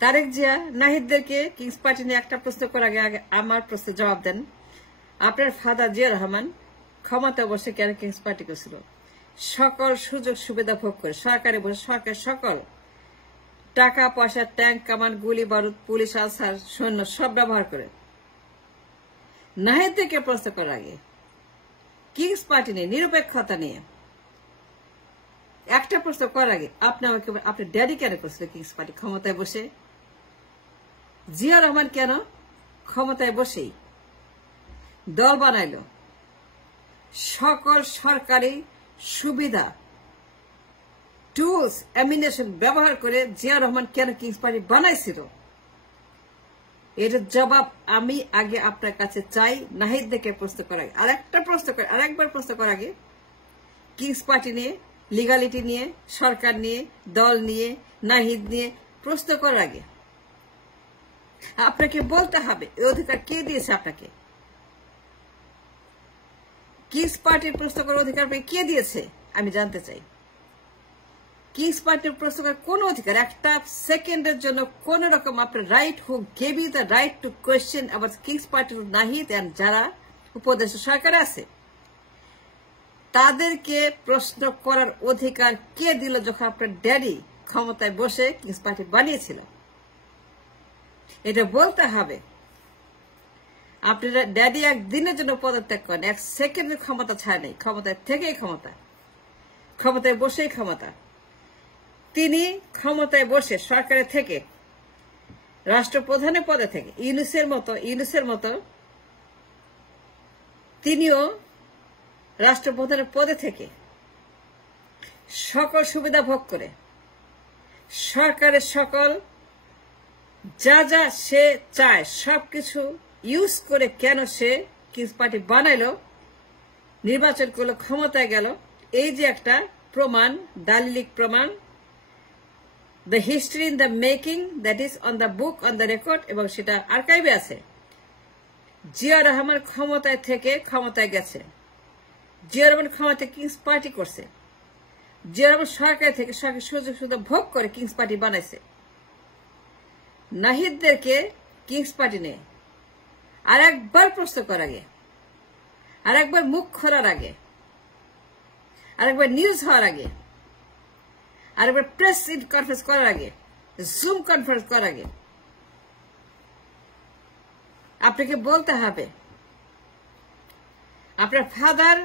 Tarique Zia নাহিদদেরকে Kings party নিয়ে একটা প্রশ্ন করার আগে আমার প্রশ্নের জবাব দেন। আপনার ফাদার জিয়া রহমান ক্ষমতা বসে কেন কিংস পার্টি করেছিল? সকল সুযোগ সুবিধা ভোগ করে সরকারে বসে সরকার সকল টাকা পয়সা, ট্যাঙ্ক, কামান, গুলি বারুদ, পুলিশ, আনসার, সৈন্য সব ব্যবহার করে নাহিদদেরকে প্রশ্ন করার আগে কিংস পার্টি নিয়ে নিরপেক্ষতা নিয়ে একটা প্রশ্ন করার আগে আপনি আমাকে আপনার ড্যাডি কেন করছিল কিংস পার্টি ক্ষমতায় বসে? জিয়া রহমান কেন ক্ষমতায় বসেই দল বানাইল? সকল সরকারি সুবিধা, টুলস, অ্যামিনেশন ব্যবহার করে জিয়া রহমান কেন কিংস পার্টি বানাইছিল? এটার জবাব আমি আগে আপনার কাছে চাই। নাহিদদেরকে প্রশ্ন করার আগে আরেকবার প্রশ্ন করার আগে কিংস পার্টি নিয়ে, লিগালিটি নিয়ে, সরকার নিয়ে, দল নিয়ে, নাহিদ নিয়ে প্রশ্ন করার আগে আপনাকে বলতে হবে এই অধিকার কে দিয়েছে আপনাকে? কিংস পার্টির প্রশ্ন করার অধিকার কে দিয়েছে আমি জানতে চাই। কিংস পার্টির প্রশ্ন করার কোন অধিকার, একটা সেকেন্ডের জন্য কোন রকম আপনার right, who gave you the right to question আবার কিংস পার্টি, নাহিদ এন্ড যারা উপদেশ সরকারে আছে তাদেরকে প্রশ্ন করার অধিকার কে দিল যখন আপনার ড্যাডি ক্ষমতায় বসে কিংস পার্টি বানিয়েছিল? এটা বলতে হবে। আপনারা ড্যাডি একদিনের জন্য পদত্যাগ করেন, এক সেকেন্ডের ক্ষমতা ছাড়া নেই, ক্ষমতায় থেকেই ক্ষমতা, ক্ষমতায় বসেই ক্ষমতা। তিনি ক্ষমতায় বসে সরকারের থেকে, রাষ্ট্রপ্রধানের পদে থেকে, ইউনুসের মতো তিনিও রাষ্ট্রপ্রধানের পদে থেকে সকল সুবিধা ভোগ করে সরকারের সকল যা যা সে চায় সবকিছু ইউজ করে কেন সে কিংস পার্টি বানাইলো, নির্বাচন করলো, ক্ষমতায় গেল? এই যে একটা প্রমাণ, দালিলিক প্রমাণ, the history in the making, that is on the book, on the record, এবং সেটা আর্কাইভে আছে। জিয়া রহমান ক্ষমতায় থেকে ক্ষমতায় গেছে, জিয়া রহমান ক্ষমতায় কিংস পার্টি করছে, জিয়া রহমান সরকার থেকে সরকার সুযোগ সুবিধা ভোগ করে কিংস পার্টি বানাইছে। নাহিদদেরকে কিংস পার্টি নেই আর একবার প্রশ্ন করার আগে, আর একবার মুখ খোলার আগে, আর একবার নিউজ হওয়ার আগে, আর একবার প্রেস কনফারেন্স করার আগে, জুম কনফারেন্স করার আগে আপনাকে বলতে হবে আপনার ফাদার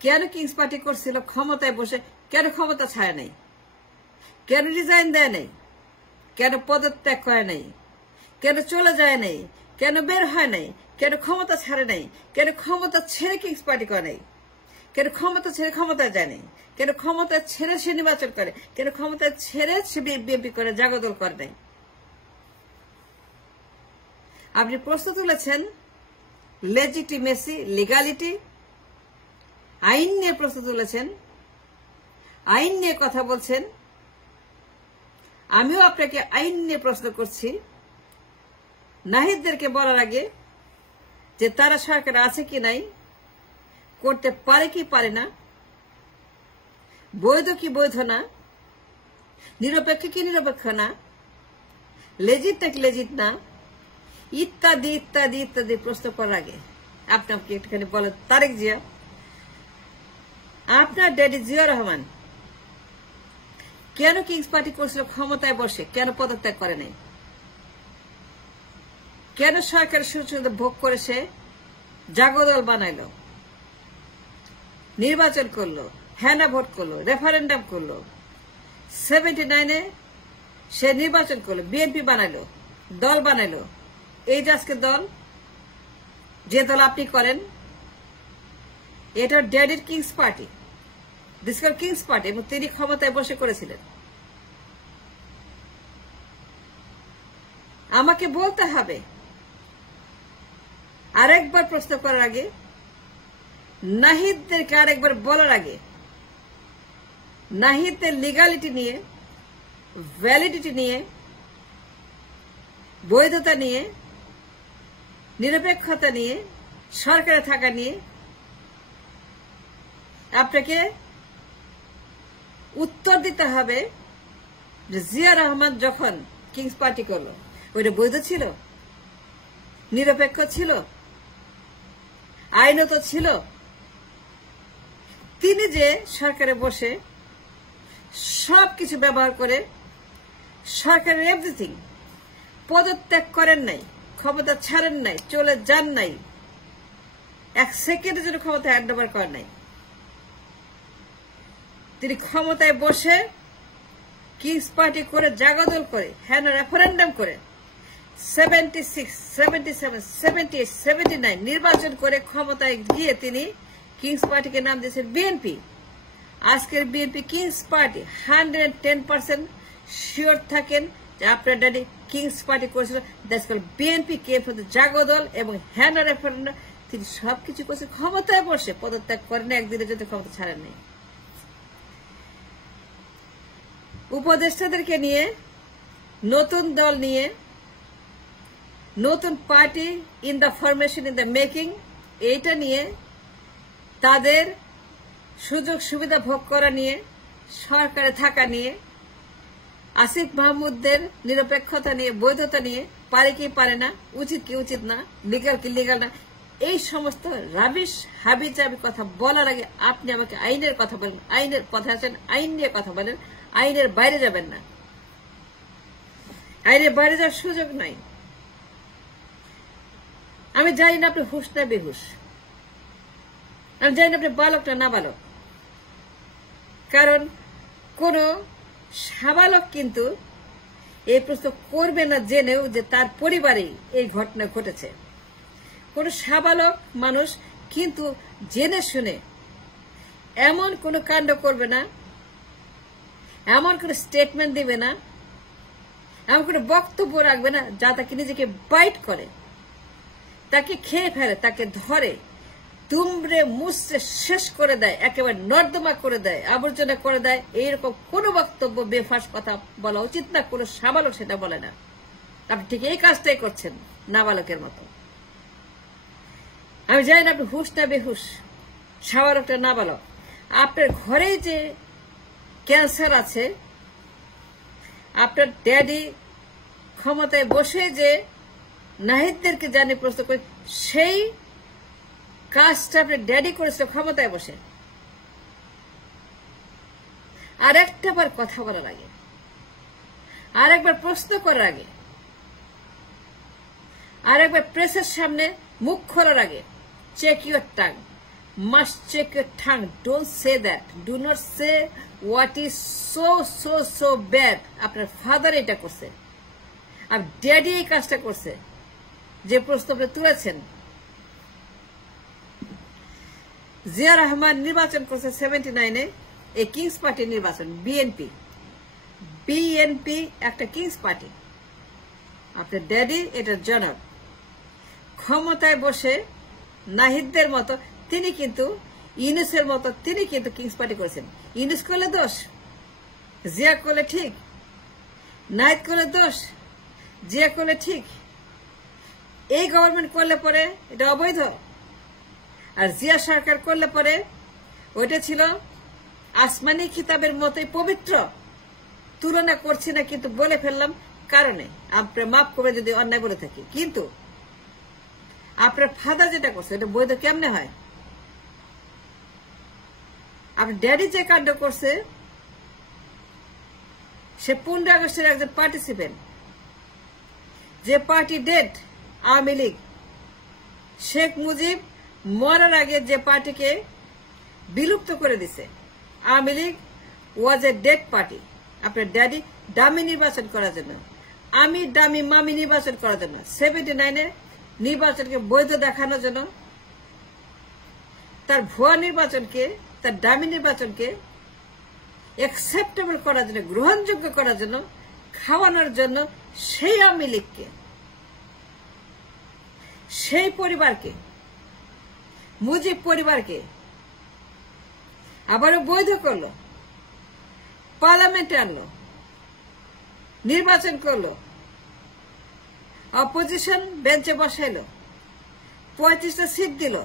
কেন কিংস পার্টি করছিল ক্ষমতায় বসে, কেন ক্ষমতা ছাড়ে নাই, কেন রিজাইন দেয় নাই, কেন পদত্যাগ করে নাই, কেন চলে যায় নাই, কেন বের হয় নাই, কেন ক্ষমতা ছাড়ে নাই, কেন ক্ষমতা ছেড়ে কিংস পার্টি করে নাই, কেন ক্ষমতা ছেড়ে ক্ষমতায় যায় নাই, কেন ক্ষমতা ছেড়ে সে নির্বাচন করে, কেন ক্ষমতা ছেড়ে সে বিএনপি করে, জাগদল করে নাই? আপনি প্রশ্ন তুলেছেন লেজিটিমেসি, লিগালিটি, আইন নিয়ে প্রশ্ন তুলেছেন, আইন নিয়ে কথা বলছেন। আমিও আপনাকে আইন নিয়ে প্রশ্ন করছি। নাহিদদেরকে বলার আগে যে তারা সরকার আছে কি নাই, করতে পারে কি পারে না, বৈধ কি বৈধ না, নিরপেক্ষ কি নিরপেক্ষ না, লেজিট নাকি লেজিট না, ইত্যাদি ইত্যাদি ইত্যাদি প্রশ্ন করার আগে আপনাকে একটুখানি বলেন, তারেক জিয়া, আপনার ড্যাডি জিয়া রহমান কেন কিংস পার্টি করছিল ক্ষমতায় বসে, কেন পদত্যাগ করে নাই, কেন সরকারের সুযোগ ভোগ করে সে জাগদল বানাইল, নির্বাচন করলো, হ্যানা ভোট করলো, রেফারেন্ডাম করলো, 79-এ সে নির্বাচন করলো, বিএনপি বানাইলো, দল বানাইলো। এই যে আজকে দল, যে দল আপনি করেন, এটা ড্যাডির kings party, this call kings party, এবং তিনি ক্ষমতায় বসে করেছিলেন। আমাকে বলতে হবে আরেকবার প্রশ্ন করার আগে, নাহিদদেরকে আরেকবার বলার আগে, নাহিদদের লিগালিটি নিয়ে, ভ্যালিডিটি নিয়ে, বৈধতা নিয়ে, নিরপেক্ষতা নিয়ে, সরকারে থাকা নিয়ে আপনাকে উত্তর দিতে হবে যে জিয়া রহমান যখন কিংস পার্টি করলো, ওইটা বৈধ ছিল, নিরপেক্ষ ছিল, আইনত ছিল? তিনি যে সরকারে বসে সবকিছু ব্যবহার করে সরকারের এভরিথিং পদত্যাগ করেন নাই, ক্ষমতা ছাড়েন নাই, চলে যান নাই, এক সেকেন্ডের জন্য ক্ষমতা হ্যান্ড ওভার করেন নাই। তিনি ক্ষমতায় বসে কিংস পার্টি করে, জাগদল করে, হ্যাঁ রেফারেন্ডাম করে 76, 77, 78, 79 নির্বাচন করে ক্ষমতায় গিয়ে তিনি কিংস পার্টিকে নাম দিয়েছেন বিএনপি। আজকের বিএনপি কিংস পার্টি 110% শিওর থাকেন যে আপনার ড্যাডি কিংস পার্টি করেছিল। That's called BNP came from the Jagodal এবং হ্যাঁ রেফারেন্ডাম। তিনি সবকিছু করছেন ক্ষমতায় বসে, পদত্যাগ করেন, একদিনের জন্য ক্ষমতা ছাড়েন নাই। উপদেষ্টাদেরকে নিয়ে, নতুন দল নিয়ে, নতুন party in the formation in the making, এইটা নিয়ে তাদের সুযোগ সুবিধা ভোগ করা নিয়ে, সরকারে থাকা নিয়ে, আসিফ মাহমুদদের নিরপেক্ষতা নিয়ে, বৈধতা নিয়ে, পারে কি পারে না, উচিত কি উচিত না, লিগাল কি লিগাল না, এই সমস্ত রাবিশ হাবিজাবি কথা বলার আগে আপনি আমাকে আইনের কথা বলেন। আইনের কথা আছেন, আইন নিয়ে কথা বলেন, আইনের বাইরে যাবেন না। আইনের বাইরে যাওয়ার সুযোগ নাই। আমি জানি না আপনি হুশ না বেহুশ, আমি জানি না আপনি বালক না নাবালক, কারণ কোন সাবালক কিন্তু এই প্রশ্ন করবে না জেনেও যে তার পরিবারেই এই ঘটনা ঘটেছে। কোন সাবালক মানুষ কিন্তু জেনে শুনে এমন কোন কাণ্ড করবে না, এমন কোন স্টেটমেন্ট দিবে না, এমন কোন বক্তব্য রাখবে না যা তাকে নিজেকে বাইট করে, তাকে খেয়ে ফেলে, তাকে ধরে দুমড়ে মুচড়ে শেষ করে দেয়, একেবারে নর্দমা করে দেয়, আবর্জনা করে দেয়। এইরকম কোন বক্তব্য, বেফাস কথা বলা উচিত না। কোন সাবালক সেটা বলে না। আপনি ঠিক এই কাজটাই করছেন নাবালকের মতো। আমি জানি না আপনি হুশ না বেহুশ, সাবালকটা নাবালক। আপনার ঘরে যে ক্যান্সার আছে, আপনার ড্যাডি ক্ষমতায় বসে যে নাহিদদেরকে জানি প্রশ্ন করে, সেই কাজটা আপনার ড্যাডি করেছিল ক্ষমতায় বসে। আর একটা বার কথা বলার আগে, আর একবার প্রশ্ন করার আগে, আর একবার প্রেসের সামনে মুখ খোলার আগে, check your tongue, must check your tongue. Don't say that, do not say what is so so so bad. আপনার ফাদার এটা করছে, আর ড্যাডি এই কাজটা করছে, যে প্রশ্ন আপনি তুলেছেন। জিয়া রহমান নির্বাচন করছে 79-এ, এই কিংস পার্টির নির্বাচন। বিএনপি একটা কিংস পার্টি। আপনার ড্যাডি এটার জনক। ক্ষমতায় বসে নাহিদদের মতো তিনি কিন্তু, ইউনুসের মতো তিনি কিন্তু কিংস পার্টি করেছেন। ইউনুস করলে দোষ, জিয়া করলে ঠিক, নাহিদ করলে দোষ, জিয়া করলে ঠিক। এই গভর্নমেন্ট করলে পরে এটা অবৈধ, আর জিয়া সরকার করলে পরে ওইটা ছিল আসমানি কিতাবের মতোই পবিত্র। তুলনা করছি না, কিন্তু বলে ফেললাম কারণে। আপনার মাফ করে যদি অন্যায় বলে থাকি। কিন্তু আপনার ফাদার যেটা করছে এটা বৈধ কেমনে হয়? আপনার ড্যাডি যে কাণ্ড করছে, সে 15 আগস্টের একজন পার্টিসিপেন্ট। যে পার্টি ডেড, আওয়ামী লীগ। শেখ মুজিব মরার আগে যে পার্টিকে বিলুপ্ত করে দিছে, আওয়ামী লীগ ওয়াজ এ ডেড পার্টি। আপনার ড্যাডি ডামি নির্বাচন করার জন্য, আমি ডামি মামি নির্বাচন করার জন্য, 79-এ নির্বাচনকে বৈধ দেখানোর জন্য, তার ভুয়া নির্বাচনকে, তার ডামি নির্বাচনকে অ্যাকসেপ্টেবল করার জন্য, গ্রহণযোগ্য করার জন্য, খাওয়ানোর জন্য সেই আওয়ামী লীগকে, সেই পরিবারকে, মুজিব পরিবারকে আবারও বৈধ করলো, পার্লামেন্টে আনলো, নির্বাচন করলো, অপোজিশন বেঞ্চে বসাইলো, 35টা সিট দিল,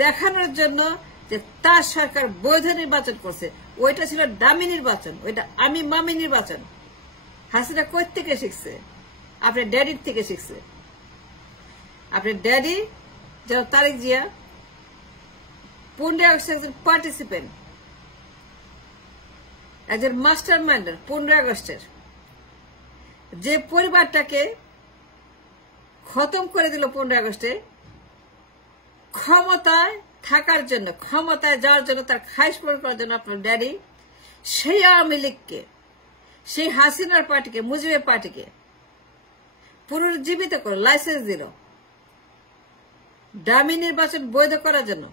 দেখানোর জন্য যে তার সরকার বৈধ নির্বাচন করছে। ওইটা ছিল ডামি নির্বাচন, ওইটা আমি মামি নির্বাচন। হাসিনা কই থেকে শিখছে? আপনার ড্যাডির থেকে শিখছে। আপনার ড্যাডি যেন তারেক জিয়া 15 আগস্টের একজন পার্টিসিপেন্ট, একজন মাস্টার মাইন্ডার 15 আগস্টের, যে পরিবারটাকে খতম করে দিল 15 আগস্টে ক্ষমতায় থাকার জন্য, ক্ষমতায় যাওয়ার জন্য, তার খাইশ পূরণ করার জন্য আপনার ড্যাডি সেই আওয়ামী লীগকে, সেই হাসিনার পার্টিকে, মুজিবের পার্টিকে পুনরুজ্জীবিত করে লাইসেন্স দিল ডামি নির্বাচন বৈধ করার জন্য।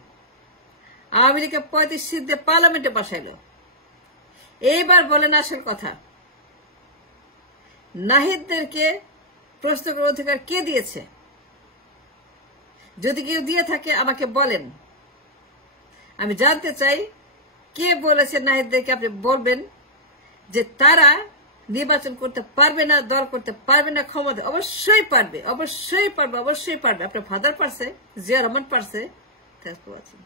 আওয়ামী লীগকে 35 সিট দিয়ে পার্লামেন্টে বসাইল। এইবার বলেন আসল কথা, নাহিদদেরকে প্রশ্ন করার অধিকার কে দিয়েছে? যদি কেউ দিয়ে থাকে আমাকে বলেন, আমি জানতে চাই কে বলেছে নাহিদদেরকে। আপনি বলবেন যে তারা নির্বাচন করতে পারবে না, দল করতে পারবে না, ক্ষমতা অবশ্যই পারবে, অবশ্যই পারবে, অবশ্যই পারবে। আপনার ফাদার পারছে, জিয়া রহমান পারছে। Thanks for watching.